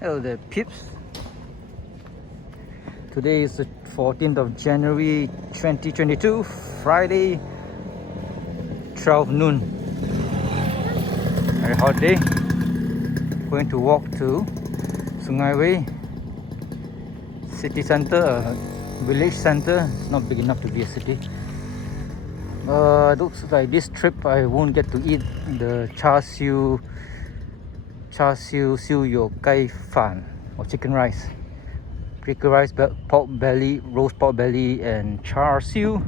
Hello there, peeps. Today is the 14th of January 2022, Friday, 12 noon. Very hot day. Going to walk to Sungei city center, village center. It's not big enough to be a city. Looks like this trip I won't get to eat the char siu siu yo kai fan or chicken rice, pickle rice, pork belly, roast pork belly, and char siu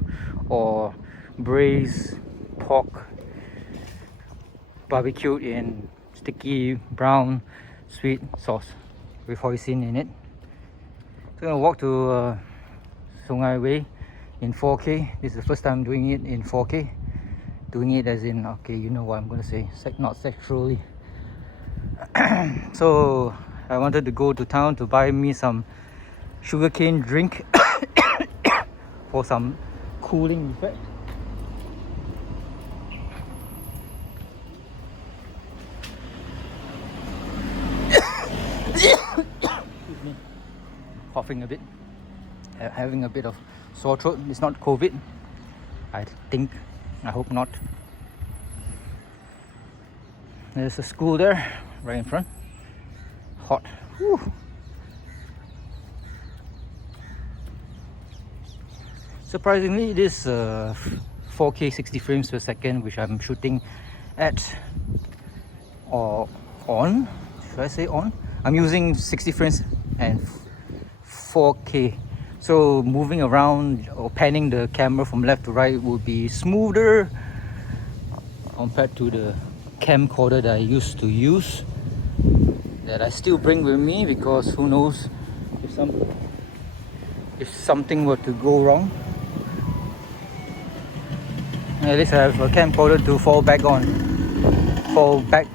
or braised pork barbecued in sticky brown sweet sauce with hoisin in it. So I'm gonna walk to Sungei in 4K. This is the first time doing it in 4K. Doing it as in, okay, you know what I'm gonna say, not sexually. So I wanted to go to town to buy me some sugarcane drink for some cooling effect. Excuse me, coughing a bit, having a bit of sore throat. It's not COVID, I think. I hope not. There's a school there right in front. Hot. Whew. Surprisingly, this 4K 60 frames per second, which I'm shooting at, or on, should I say on? I'm using 60 frames and 4K. So moving around or panning the camera from left to right would be smoother compared to the camcorder that I used to use, that I still bring with me, because who knows if something were to go wrong. At least I have a camcorder to fall back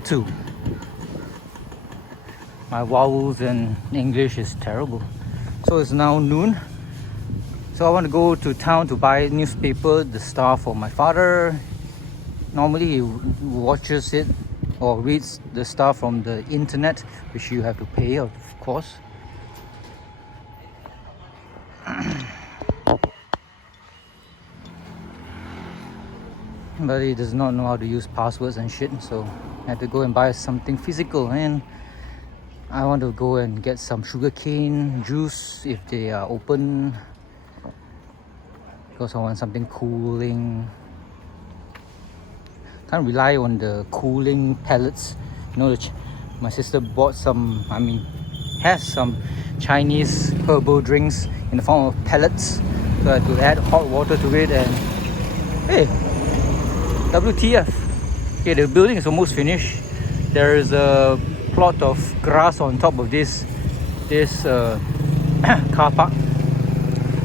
to. My vowels and English is terrible. So it's now noon. So I want to go to town to buy newspaper, The Star, for my father. Normally he watches it or reads The Star from the internet, which you have to pay, of course. But he does not know how to use passwords and shit, so I had to go and buy something physical. And I want to go and get some sugarcane juice if they are open, because I want something cooling. Can't rely on the cooling pellets. You know, my sister bought some, has some Chinese herbal drinks in the form of pellets. So I had to add hot water to it, and hey, WTF. Okay, the building is almost finished. There is a plot of grass on top of this car park.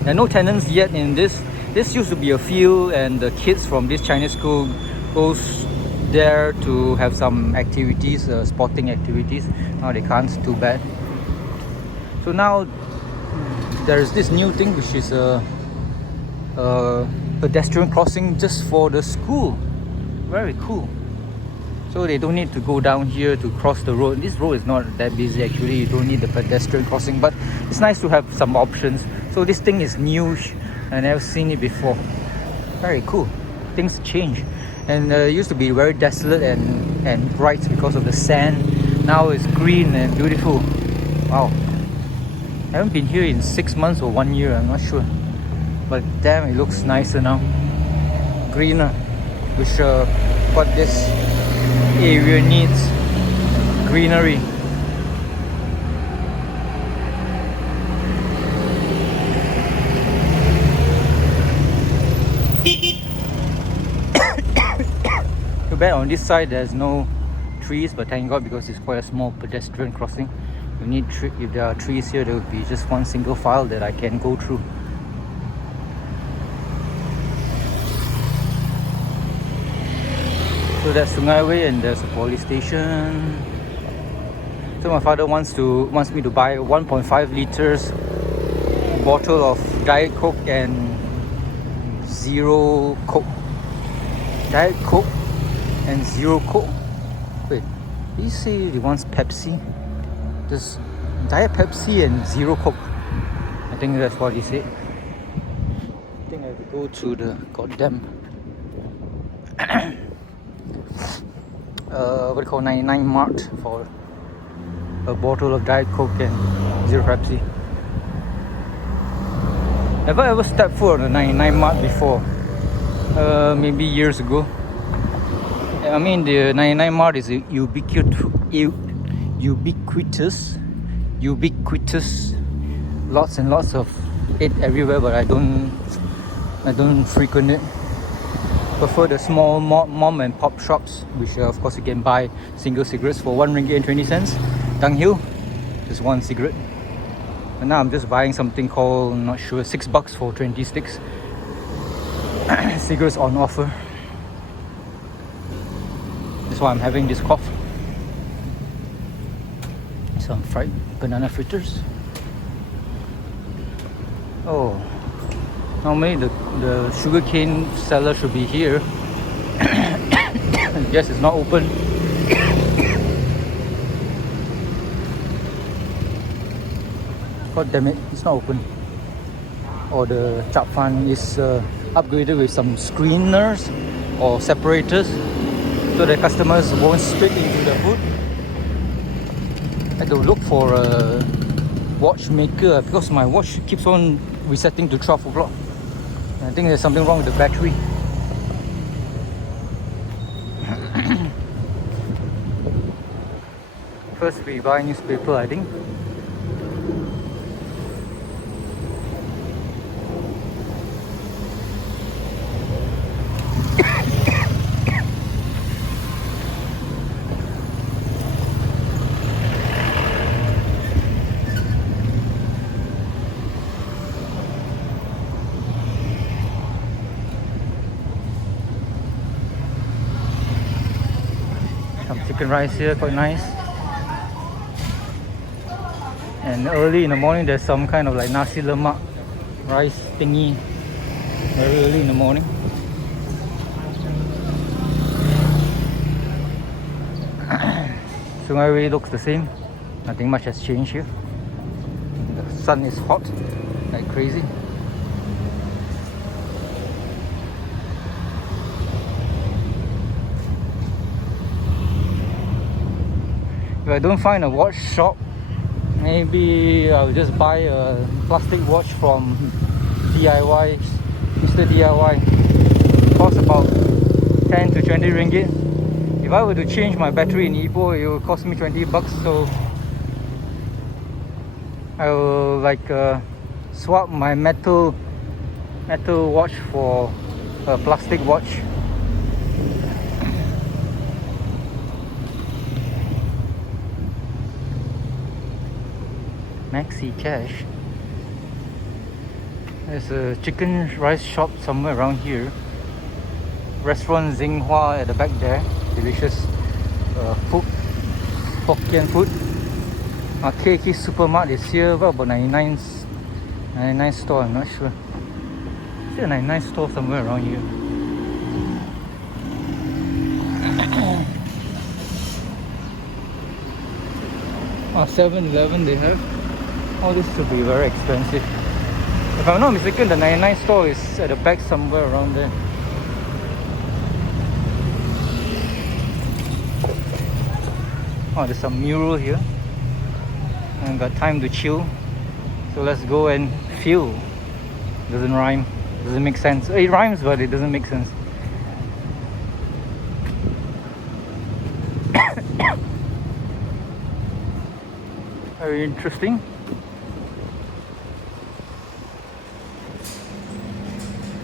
There are no tenants yet in this. This used to be a field, and the kids from this Chinese school goes there to have some activities, sporting activities. Now they can't, too bad. So now there's this new thing, which is a pedestrian crossing just for the school. Very cool. So they don't need to go down here to cross the road. This road is not that busy actually. You don't need the pedestrian crossing, but it's nice to have some options. So this thing is new. I never seen it before. Very cool. Things change. And it used to be very desolate and bright because of the sand. Now it's green and beautiful. Wow. I haven't been here in 6 months or 1 year, I'm not sure. But damn, it looks nicer now. Greener. Which what this area needs. Greenery. Too bad on this side there's no trees, but thank God, because it's quite a small pedestrian crossing. You need if there are trees here, there would be just one single file that I can go through. So that's Sungei, and there's a police station. So my father wants me to buy 1.5 liters bottle of Diet Coke and Zero Coke. Diet Coke and Zero Coke. Wait, did he say he wants Pepsi? Does Diet Pepsi and Zero Coke. I think that's what he said. I think I have to go to the goddamn what do you call 99 Mart for a bottle of Diet Coke and Zero Pepsi. Have I ever stepped foot on the 99 Mart before? Maybe years ago. I mean, the 99 Mart is ubiquitous, lots and lots of it everywhere, but I don't frequent it. Prefer the small mom and pop shops, which of course you can buy single cigarettes for 1 ringgit and 20 cents. Downhill, just one cigarette. And now I'm just buying something called, not sure, $6 for 20 sticks. Cigarettes on offer. That's why I'm having this cough. Some fried banana fritters. Oh, normally the sugarcane seller should be here. I guess it's not open. God damn it, it's not open. Or the chap fan is upgraded with some screeners or separators so the customers won't straight into the food. I had to look for a watchmaker because my watch keeps on resetting to 12 o'clock. I think there's something wrong with the battery. First we buy newspaper, I think. Chicken rice here, quite nice. And early in the morning there's some kind of like nasi lemak rice thingy. Very early in the morning. Sungei Way looks the same. Nothing much has changed here. The sun is hot like crazy. If I don't find a watch shop, maybe I'll just buy a plastic watch from DIY, Mr. DIY. Costs about 10 to 20 ringgit. If I were to change my battery in Ipoh, it will cost me $20, so I will like swap my metal watch for a plastic watch. Maxi Cash. There's a chicken rice shop somewhere around here. Restaurant Xinghua at the back there. Delicious food, Hokkien food. KK Supermart is here. What about 99 store? I'm not sure. Is there a 99 store somewhere around here? Oh, 7-Eleven they have. Oh, this should be very expensive. If I'm not mistaken, the 99 store is at the back somewhere around there. Oh, there's some mural here. I got time to chill. So let's go and feel. Doesn't rhyme. Doesn't make sense. It rhymes, but it doesn't make sense. Very interesting.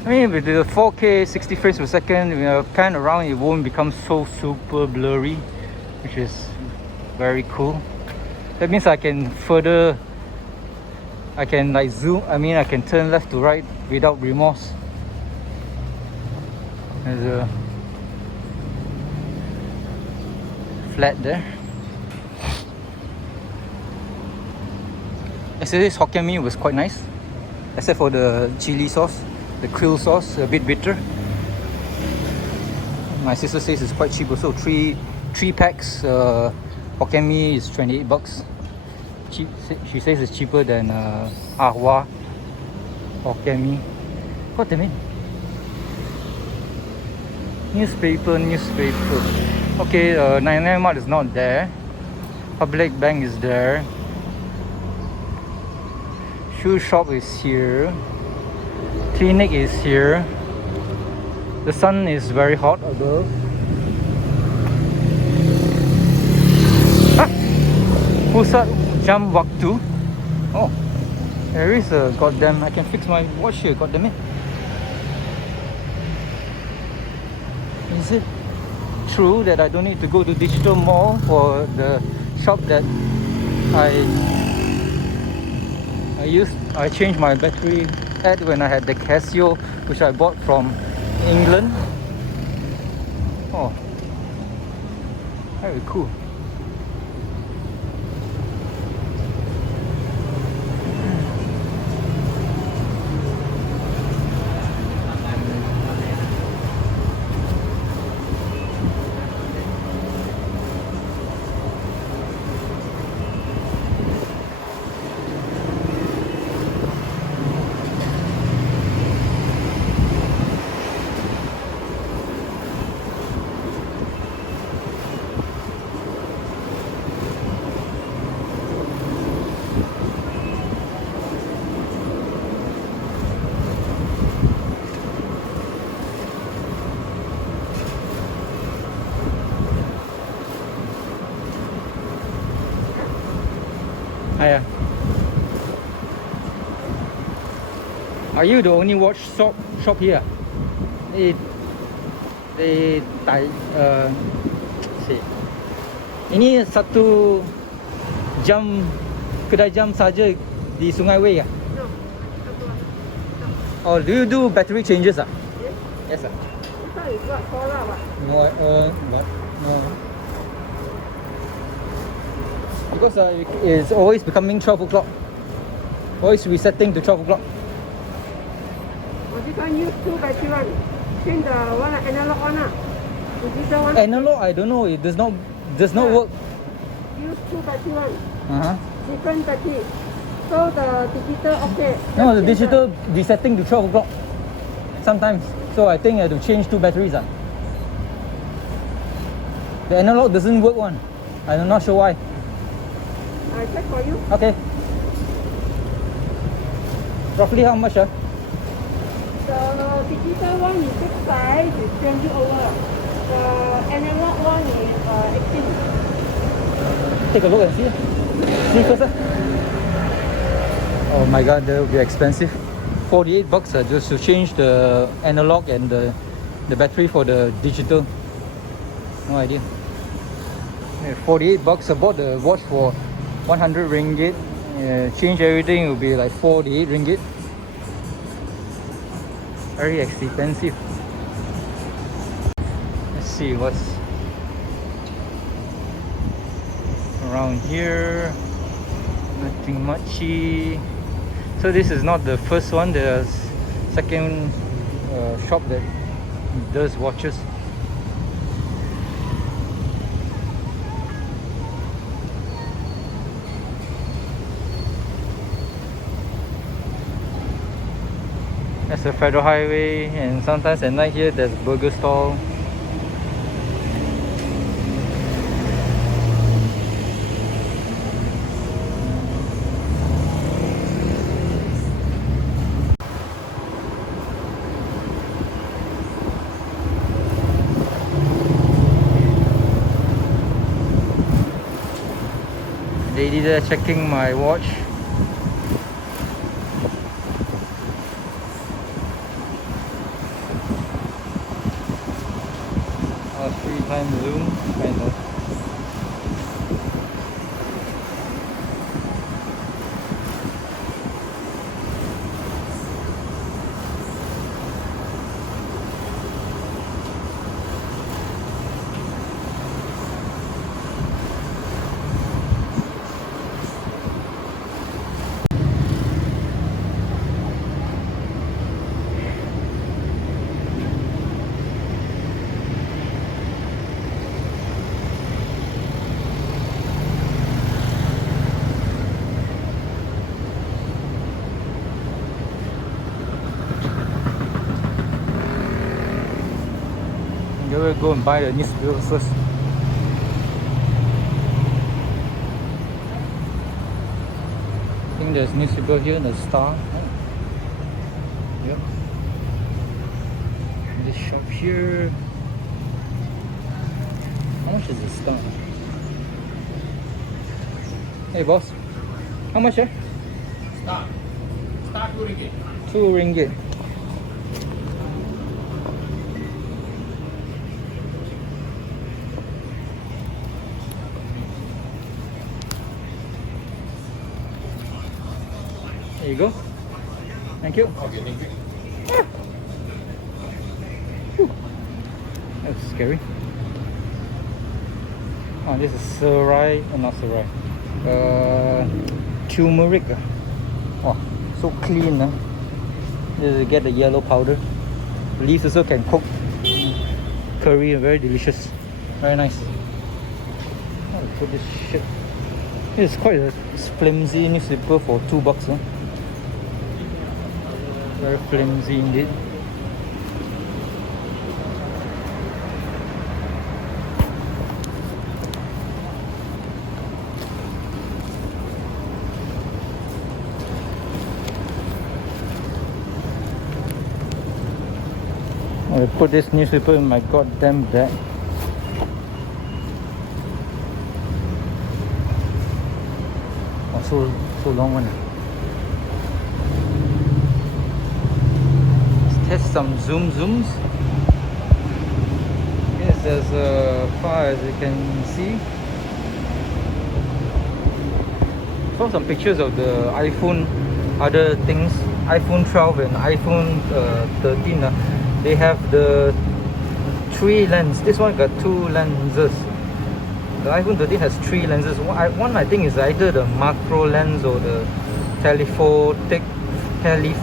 I mean, with the 4K 60 frames per second, when you pan around, it won't become so super blurry, which is very cool. That means I can like zoom, I can turn left to right without remorse. There's a flat there. Yesterday's Hokkien Mee was quite nice, except for the chili sauce, the krill sauce, a bit bitter. My sister says it's quite cheap also. Three packs Hokkien Mee is $28. cheap. She says it's cheaper than Ahwa or Kemi. God damn it. Newspaper. Okay, 99 Mart is not there. Public Bank is there. Shoe shop is here. Clinic is here. The sun is very hot above. Pusat Jam Waktu. Oh, there is a goddamn. I can fix my watch here. Goddamn it. Is it true that I don't need to go to digital mall for the shop that I changed my battery at when I had the Casio, which I bought from England? Oh, very cool. Hiya. Are you the only watch shop here? Ini satu jam kedai jam saja di Sungei Way ya? Oh, do you do battery changes? Yes, sir. This one is what? Solar what? What? No. Because it's always becoming 12 o'clock. Always resetting to 12 o'clock. Oh, this one use two battery one. Change the one analog one. Digital one. Analog, I don't know. It does not work. Use two battery one. Uh-huh. Different battery. So the digital okay. No, the digital resetting to 12 o'clock. Sometimes. So I think I have to change two batteries. The analog doesn't work one. I'm not sure why. I check for you. Okay. Roughly how much? The digital one is 6 size, is 20 over. The analog one is 18. Take a look and see. See first. Oh my god, that will be expensive. $48 just to change the analog and the battery for the digital. No idea. Yeah, $48. I bought the watch for 100 ringgit. Change everything will be like 48 ringgit. Very expensive. Let's see what's around here. Nothing muchy. So this is not the first one. There's second shop that does watches. There's a federal highway, and sometimes at night here there's a burger stall. Lady there checking my watch. Time zoom, kind of. We will go and buy the newspaper first. I think there's newspaper here, the Star. Yep. This shop here. How much is the Star? Hey boss, how much? Star 2 ringgit. 2 ringgit. There you go. Thank you. Okay, thank you. That's scary. Oh, this is Seri, not Seri. Turmeric. Oh, so clean. Just get the yellow powder. Leaves also can cook curry, very delicious. Very nice. How to put this shit? It's quite a flimsy newspaper for $2. Huh? Very flimsy indeed. I put this newspaper in my goddamn bag. Oh, so long one. Let's test some zooms. Yes, as far as you can see. Saw some pictures of the iPhone, other things. iPhone 12 and iPhone 13. They have the 3 lenses. This one got 2 lenses. The iPhone 13 has 3 lenses. One I think is either the macro lens or the telephotic lens.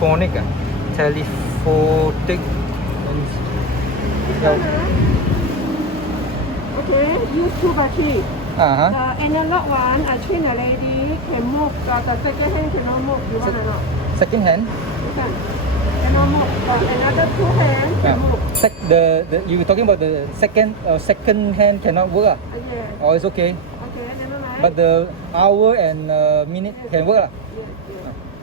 Okay, use 2 battery. Uh-huh. The analog one, I train a lady, can move. The second hand cannot move. You want or not? Second hand. You can. Cannot move. But another 2 hands can move. You were talking about the second hand cannot work. Yes. Oh, it's okay. Okay, never mind. But the hour and minute can work. Yes.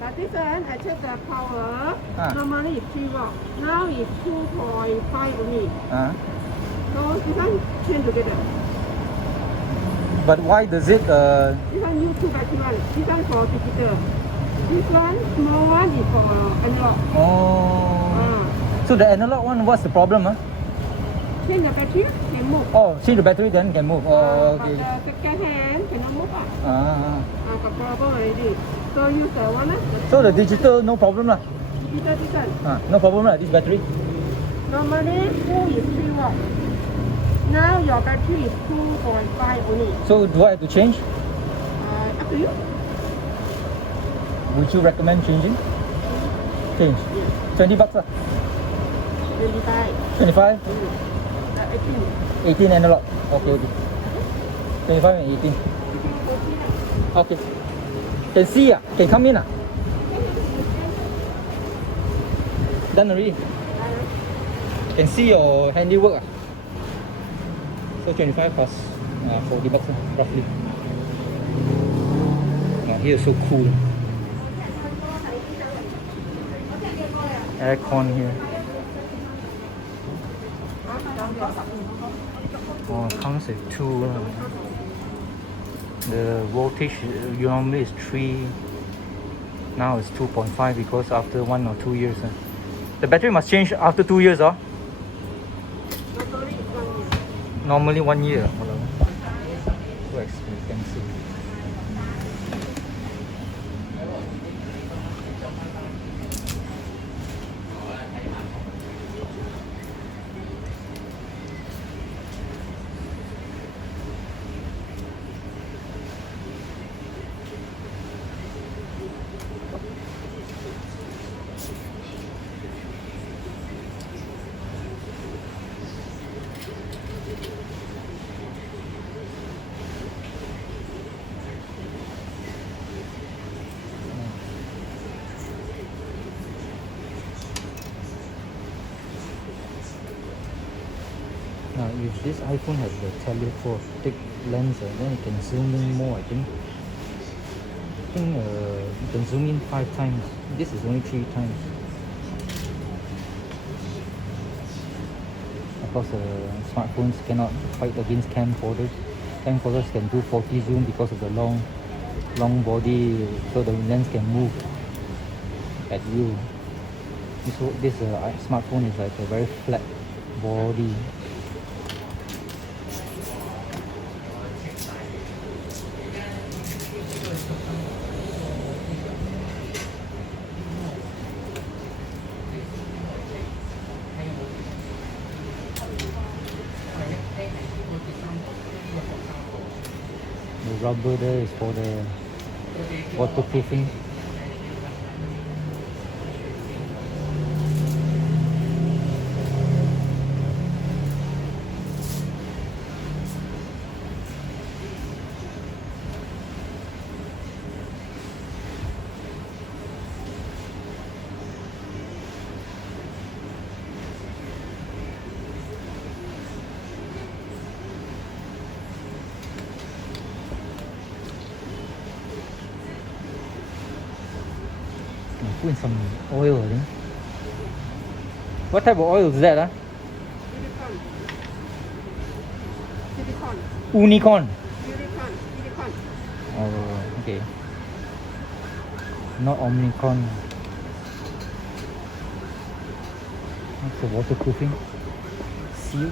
But this one, I check the power. Ah. Normally it's 3 watts. Now it's 2.5 only. So this one chain together. But why does it This one use 2 battery one. This one for digital. This one, small one, is for analog. So the analog one, what's the problem? Change the battery, can move. Oh, change the battery then can move. Oh, But okay. the second hand cannot move. Got problem already. So use the one. So the digital no problem lah. Digital. No problem lah, this battery. Normally full is 3 watts. Now your battery is 2.5 only. So do I have to change? Up to you. Would you recommend changing? Change. $20 lah. 25. 25? 18. 18 analog. Okay. 25 and 18. Okay. Can see can come in Done already. Can see your handiwork So 25 plus $40 roughly. Here is so cool. Aircon here. Oh, it comes with 2. The voltage normally is 3. Now it's 2.5 because after 1 or 2 years. The battery must change after 2 years. Normally 1 year. So expensive. this iPhone has the telephotic lens, and then it can zoom in more. I think you can zoom in 5 times. This is only 3 times. Of course, smartphones cannot fight against camcorders. Camcorders can do 40 zoom because of the long body, so the lens can move at you. This smartphone is like a very flat body. The rubber there is for the waterproofing. Put in some oil, I think. What type of oil is that? Silicon. Unicorn. Silicon. Oh, okay. Not Omnicron. That's the waterproofing seal.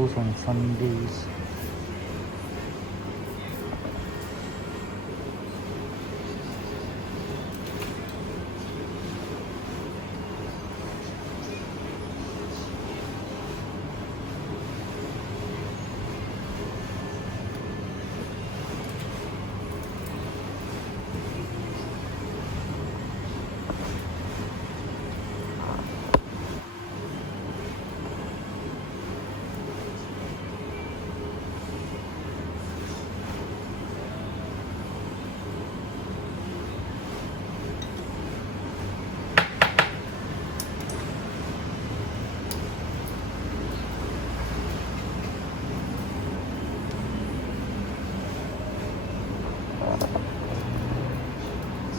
closed on Sundays.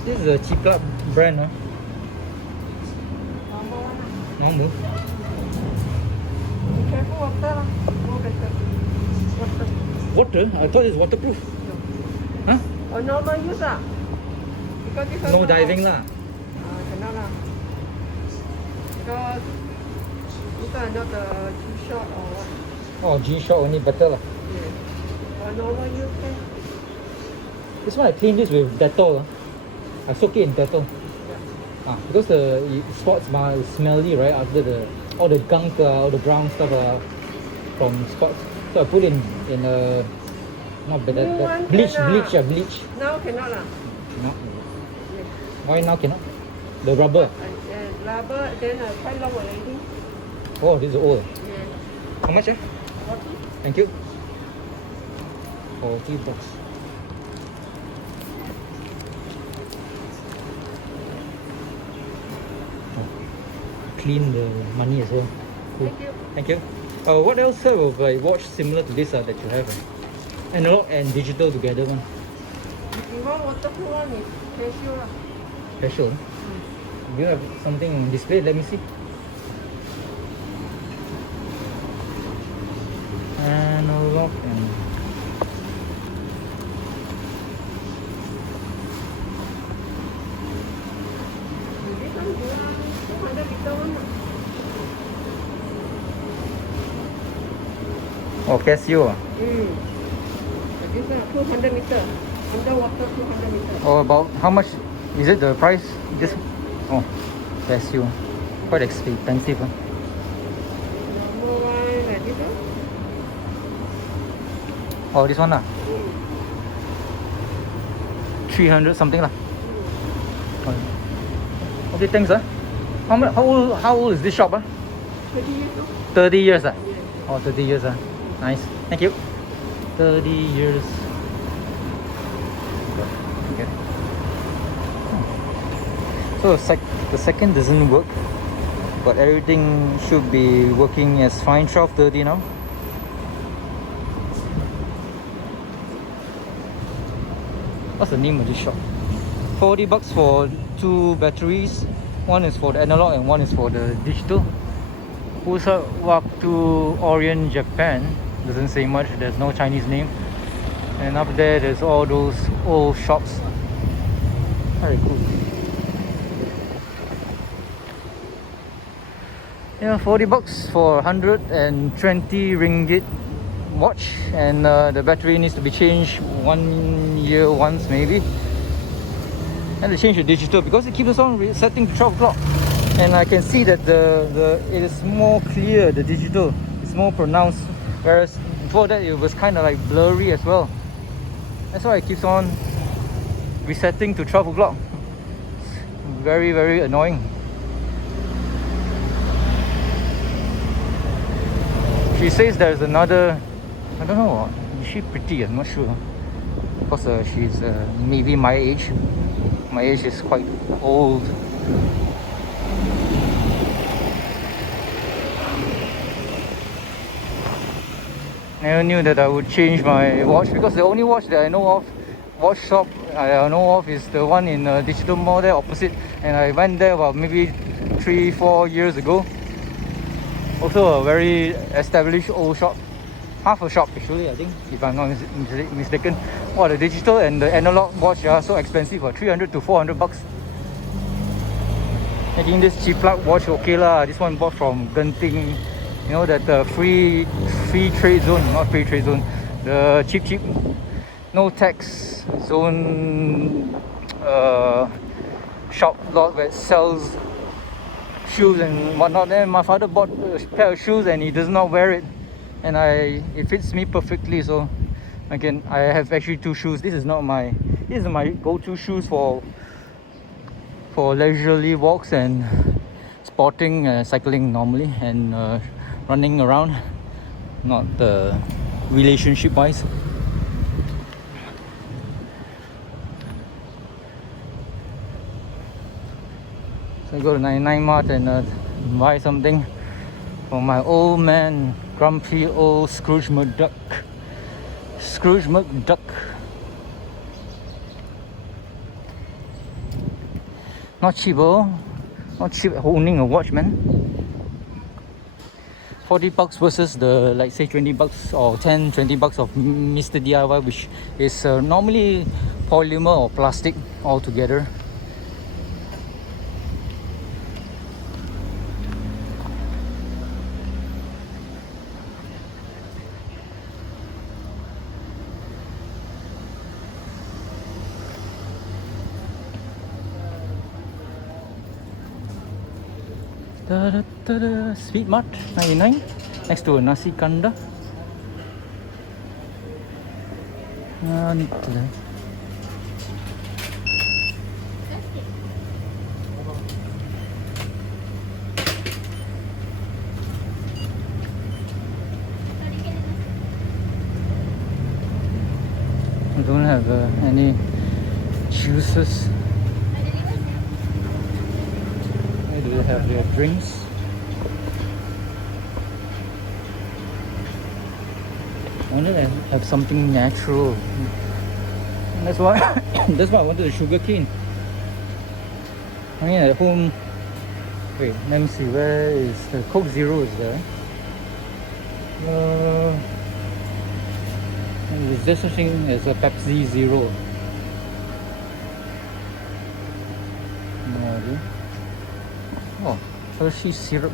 This is a cheaper brand, huh? Normal one lah. Normal. Be careful water lah. More better. Water. Water? I thought it's waterproof. Huh? Or normal use lah. Because this one No diving lah. cannot lah. Because these are not the G-Shock or what. Oh, G-Shock only better lah. Yeah. Or normal use can. This one I clean this with Dettol. I soak it in Dettol. Because the spots is smelly, right? After all the gunk, all the brown stuff from spots. So I put in not better, New one bleach, cannot. bleach. Now cannot lah. No. Yes. Why now cannot? The rubber. Rubber then quite long already. Oh, this is old. Yeah. How much? 40. Thank you. $40. Clean the money as well. Cool. Thank you. Thank you. What else of watch similar to this that you have? Analog and digital together one. If you want waterproof one is Casio lah. Special. Do you have something on display? Let me see. Analog and This one you want 200 meter one lah. oh, Casio. This one 200 meter. Underwater 200 meter. Oh, about how much is it? The price? This? Oh, Casio. Quite expensive. Huh? Normal one like this one. Oh, this one lah. 300 something lah. Okay, thanks. How old is this shop? 30 years old. 30 years. Ah? Yeah. Oh, 30 years. Nice. Thank you. 30 years. Okay. So the second doesn't work, but everything should be working as fine. 12:30 now. What's the name of this shop? $40 for 2 batteries. One is for the analog and one is for the digital. Pusat Waktu Orient Japan. Doesn't say much. There's no Chinese name. And up there, there's all those old shops. Very cool. Yeah, $40 for 120 ringgit watch, and the battery needs to be changed 1 year once maybe. And to change the digital because it keeps us on resetting to 12 o'clock. And I can see that it is more clear, the digital. It's more pronounced. Whereas before that it was kind of like blurry as well. That's why it keeps on resetting to 12 o'clock. Very, very annoying. She says there's another, I don't know, is she pretty? I'm not sure. Because she's maybe my age. My age is quite old. Never knew that I would change my watch because the only watch that I know of, watch shop I know of, is the one in Digital Mall there opposite, and I went there about maybe 3-4 years ago. Also a very established old shop, half a shop actually, I think, if I'm not mistaken. Wow, the digital and the analog watch are so expensive, 300 to 400 bucks. I think this cheap plug watch okay lah. This one bought from Genting You know that free trade zone, not free trade zone, the cheap no tax zone shop lot where it sells shoes and whatnot. Then my father bought a pair of shoes and he does not wear it, and it fits me perfectly. So again, I have actually two shoes. This is my go-to shoes for leisurely walks and sporting, cycling normally, and running around, not the relationship wise. So I go to 99 Mart and buy something for my old man, grumpy old Scrooge McDuck. Not cheap, not cheap owning a watch, man. 40 bucks versus the, like, say 20 bucks or 10-20 bucks of Mr. DIY, which is normally polymer or plastic altogether. SpeedMart 99 next to a nasi kanda. I don't have any juices. Where do they have their drinks? I wanted to have something natural. And that's why that's why I wanted a sugar cane. I mean, at home. Wait, let me see. Where is the Coke Zero? Is there? Is there such thing as a Pepsi Zero? No idea. Oh, Hershey syrup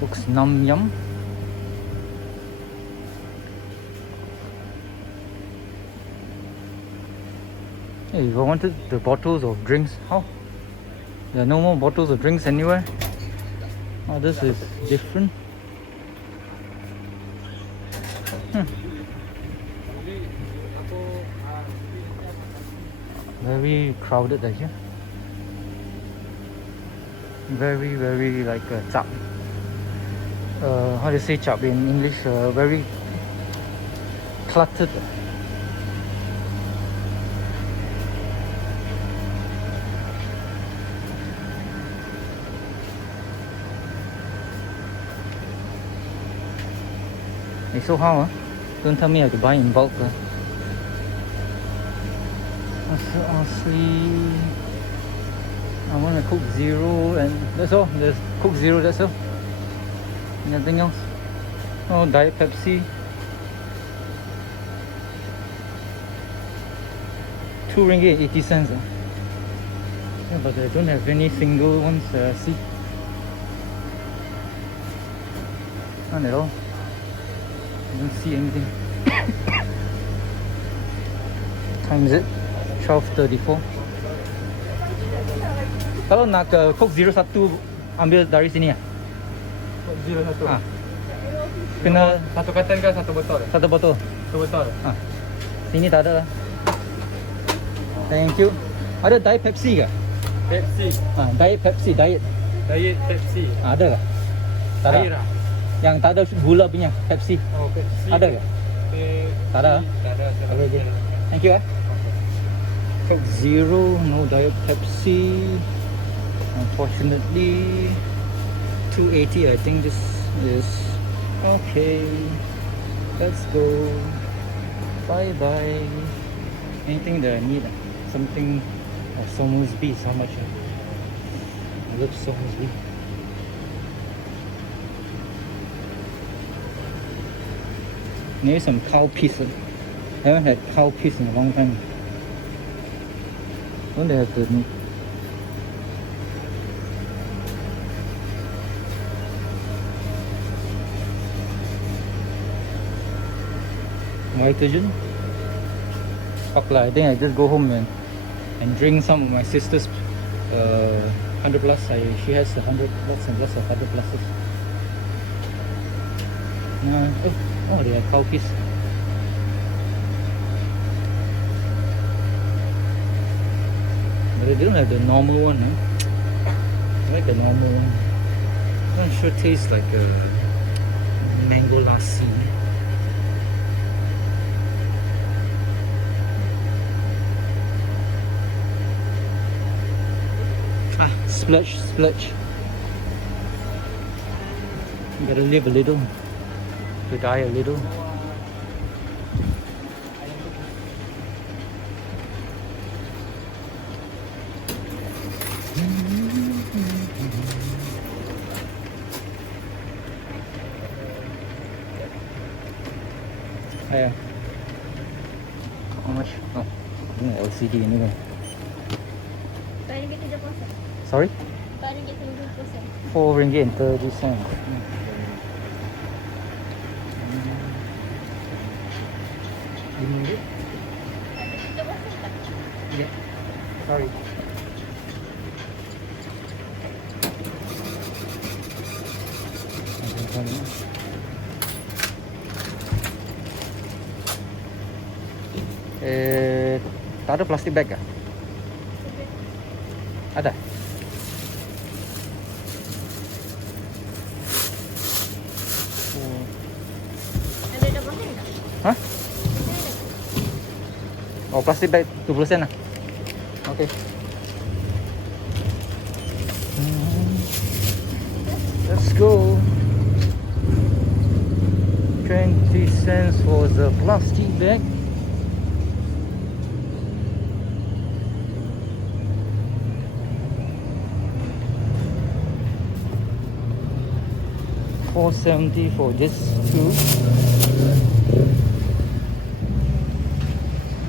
looks num yum. Hey, if I wanted the bottles of drinks, how? There are no more bottles of drinks anywhere. Oh, this is different. Very crowded here. Very like chap. How do you say chap in English? Very cluttered. Hey, so how? Don't tell me I have to buy in bulk. Honestly, I want a Coke Zero, and that's all. There's Coke Zero, that's all. Nothing else. Oh, Diet Pepsi. 2 ringgit 80 cents. Yeah, but I don't have any single ones. See, none at all. I don't see anything. Time is it? 12:34. Kalau nak Coke Zero 1 ambil dari sini ya? Coke Zero 1. Kena Satu carton ke satu botol? satu botol. Satu botol. Sini tak ada. Thank you. Ada Diet Pepsi ke? Pepsi. Diet Pepsi, Diet. Diet Pepsi. Ada ke? Tak ada. Air lah. Yang tak ada gula punya Pepsi. Oh, Pepsi. Ada ke? Tak ada. Tak ada. Okay. Thank you. Coke Zero, no Diet Pepsi. Unfortunately, 280. I think this is okay. Let's go. Bye bye. Anything that I need, something Somersby. How much? I love Somersby. Maybe some cow piece. I haven't had cow piece in a long time. Don't they have the vitagen. Fuck lah, I think I just go home and drink some of my sister's 100 plus. She has the 100 plus and lots of 100 pluses. Oh, they have cow piece. But they don't have the normal one, huh? I like the normal one. One sure tastes like a mango lassi. Splurge. You gotta live a little, to die a little. Yeah. How much? Oh, LCD anyway. Sorry? RM4 and 30 cents. Yeah. Sorry. Tak ada plastic bag kah? Ada? Hah? Oh, plastic bag 20% lah. Okay. Let's go. 20 cents for the plastic bag. $4.70 for this too.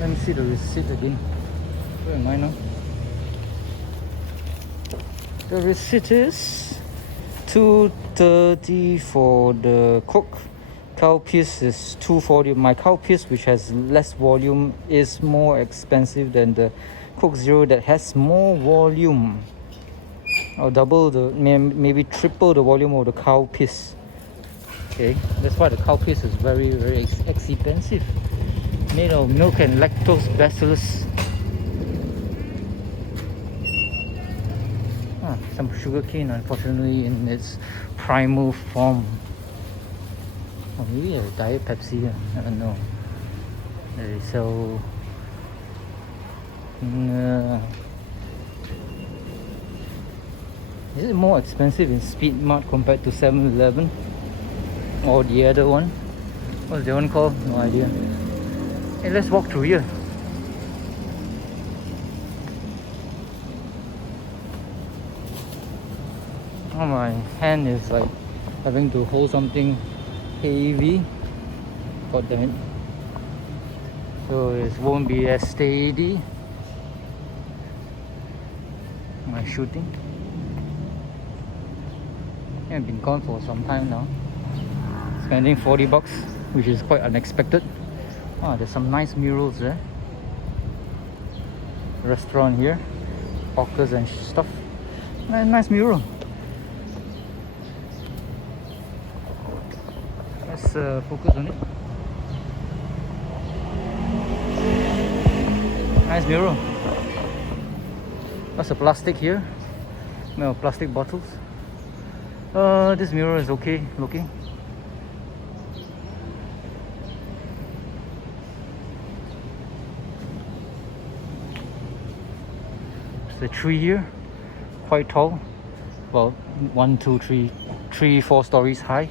Let me see the receipt again. Where am I now? The receipt is $2.30 for the Coke. Cow piece is $2.40. My cow piece, which has less volume, is more expensive than the Coke Zero that has more volume. Or double the, maybe triple the volume of the cow piece. Okay, that's why the cow piece is very expensive. Made of milk and lactose bacillus. Some sugar cane, unfortunately, in its primal form. Or maybe a Diet Pepsi, I don't know. They sell. Is it more expensive in SpeedMart compared to 7-Eleven? Or the other one? What's the one called? No idea. Hey, let's walk through here. Oh, my hand is like having to hold something heavy. God damn it. So it won't be as steady. My shooting. I've been gone for some time now. Spending $40, which is quite unexpected. Oh, there's some nice murals there. Restaurant here, hawkers and stuff. Nice mural. Let's focus on it. Nice mural. What's the plastic here? No, plastic bottles. This mural is okay looking. The tree here, quite tall, about 1, 2, 3, 4 stories high.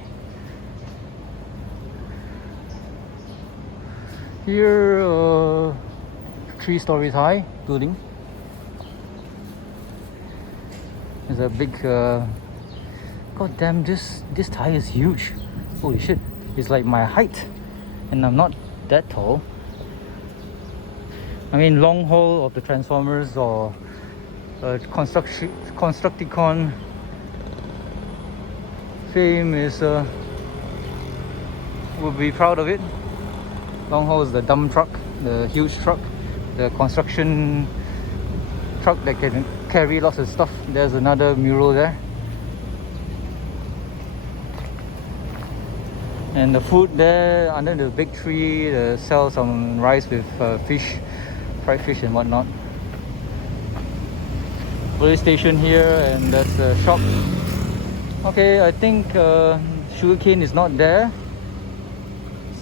Here, 3 stories high building. There's a big, god damn, this tire is huge. Holy shit, it's like my height, and I'm not that tall. I mean, long haul of the Transformers or Constructicon fame is will be proud of it. Long haul is the dump truck, the huge truck, the construction truck that can carry lots of stuff. There's another mural there. And the food there under the big tree, they sell some rice with fish, fried fish and whatnot. Police station here, and there's a shop. Okay, I think sugarcane is not there.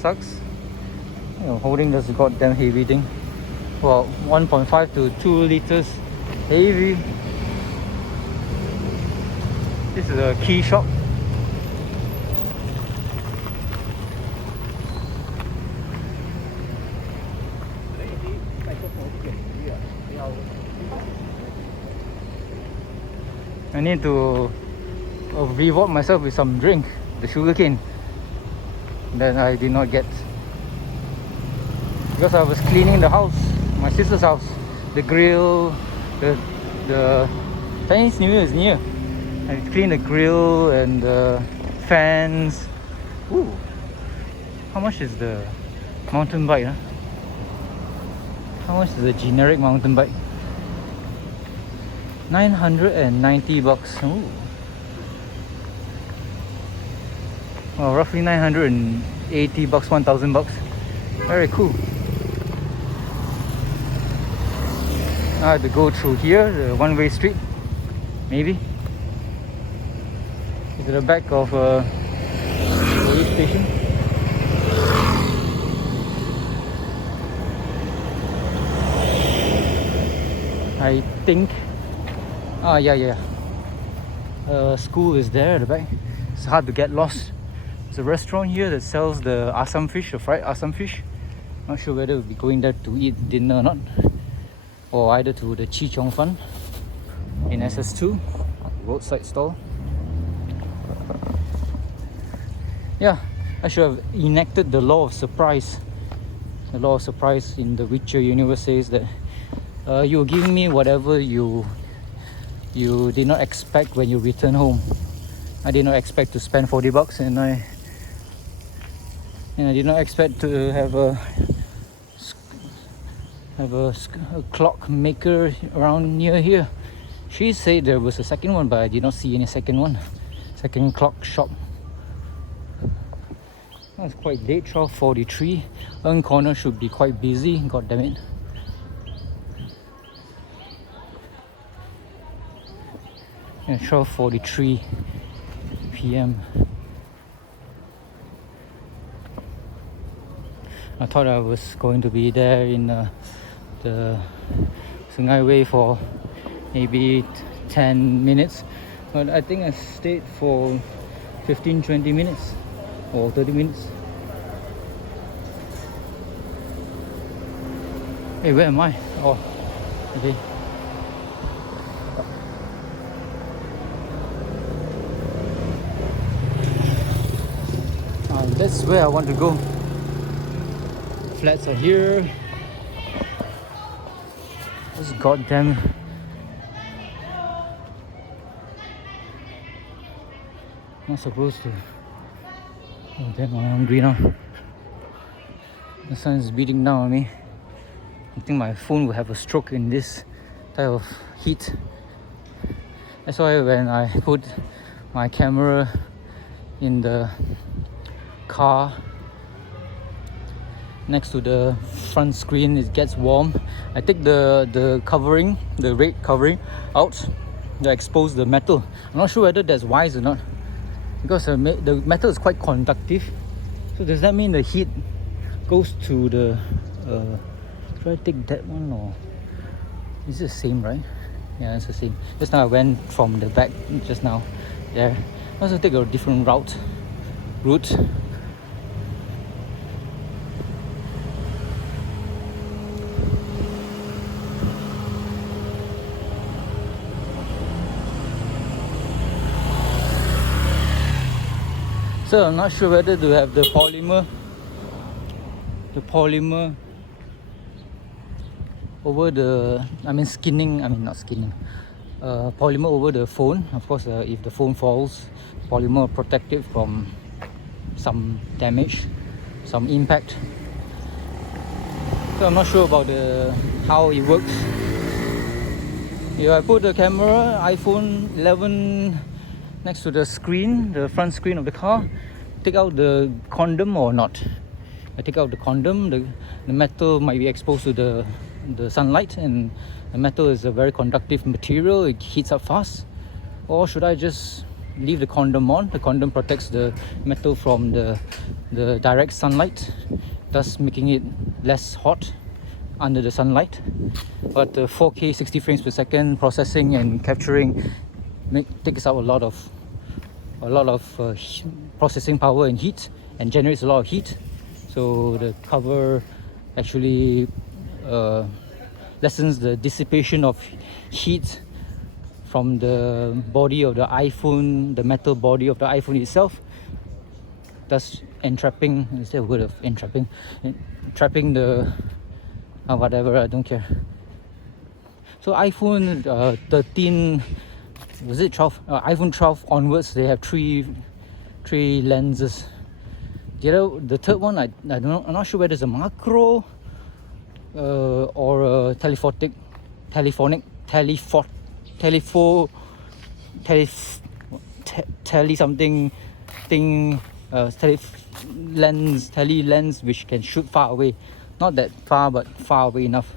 Sucks. You know, holding this goddamn heavy thing. Well, 1.5 to 2 liters heavy. This is a key shop. I need to reward myself with some drink, the sugarcane that I did not get because I was cleaning the house, my sister's house, the grill, the Chinese New Year is near. I cleaned the grill and the fans. Ooh, how much is the mountain bike? Huh? How much is the generic mountain bike? 990 bucks. Ooh. Well, roughly 980 bucks, 1,000 bucks. Very cool. I had to go through here, the one-way street, maybe. To the back of a police station. I think. Yeah. School is there at the back. It's hard to get lost. There's a restaurant here that sells the assam fish, the fried assam fish. Not sure whether we'll be going there to eat dinner or not. Or either to the Chi Chong Fun in SS2, roadside stall. Yeah, I should have enacted the law of surprise. The law of surprise in the Witcher universe says that you're giving me whatever you did not expect when you return home. I did not expect to spend 40 bucks, and I did not expect to have a clock maker around near here. She said there was a second one, but I did not see any second clock shop. That's quite late, 12:43. Earn Corner should be quite busy, god damn it. Yeah, 12:43 PM. I thought I was going to be there in the Sungei Way for maybe 10 minutes, but I think I stayed for 15-20 minutes or 30 minutes. Hey, where am I? Oh, okay. That's where I want to go. Flats are here. This goddamn not supposed to. Oh damn, I'm hungry now. The sun is beating down on me. I think my phone will have a stroke in this type of heat. That's why when I put my camera in the car next to the front screen, it gets warm. I take the covering, the red covering out to expose the metal. I'm not sure whether that's wise or not, because the metal is quite conductive. So does that mean the heat goes to the should I take that one, or is it the same, right? Yeah, it's the same. Just now I went from the back just now there. I also take a different route. So I'm not sure whether to have the polymer over the, not skinning, polymer over the phone. Of course, if the phone falls, polymer will protect it from some damage, some impact. So I'm not sure about how it works. If I put the camera, iPhone 11 next to the screen, the front screen of the car, take out the condom or not. I take out the condom, the metal might be exposed to the sunlight, and the metal is a very conductive material, it heats up fast. Or should I just leave the condom on? The condom protects the metal from the direct sunlight, thus making it less hot under the sunlight. But the 4K 60 frames per second processing and capturing takes out a lot of processing power and heat, and generates a lot of heat. So the cover actually lessens the dissipation of heat from the body of the iPhone, the metal body of the iPhone itself, thus entrapping, is there a word of entrapping? Trapping the whatever, I don't care. So iPhone 13, was it 12? iPhone 12 onwards, they have three lenses. The third one, I don't know, I'm not sure whether it's a macro or a telephonic lens which can shoot far away, not that far but far away enough.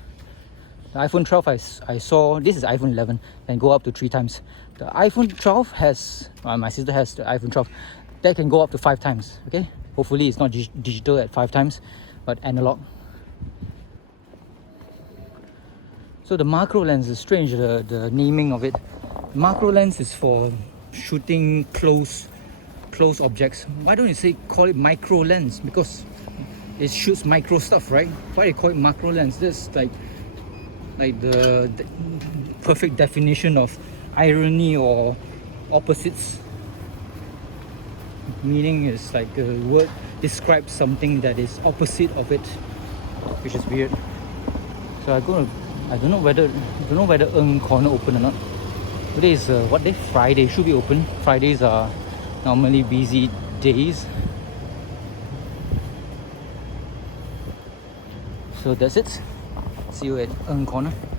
The iPhone 12 I saw, this is iPhone 11, can go up to 3 times. The iPhone 12 has, my sister has the iPhone 12, that can go up to 5 times. Okay, hopefully it's not digital at 5 times, but analog. So the macro lens is strange, the naming of it. Macro lens is for shooting close objects. Why don't you call it micro lens? Because it shoots micro stuff, right? Why do you call it macro lens? That's like the perfect definition of irony or opposites. Meaning is like a word describes something that is opposite of it, which is weird. So I don't know whether Corner open or not. Today is what day? Friday. Should be open. Fridays are normally busy days. So that's it. See you at Corner.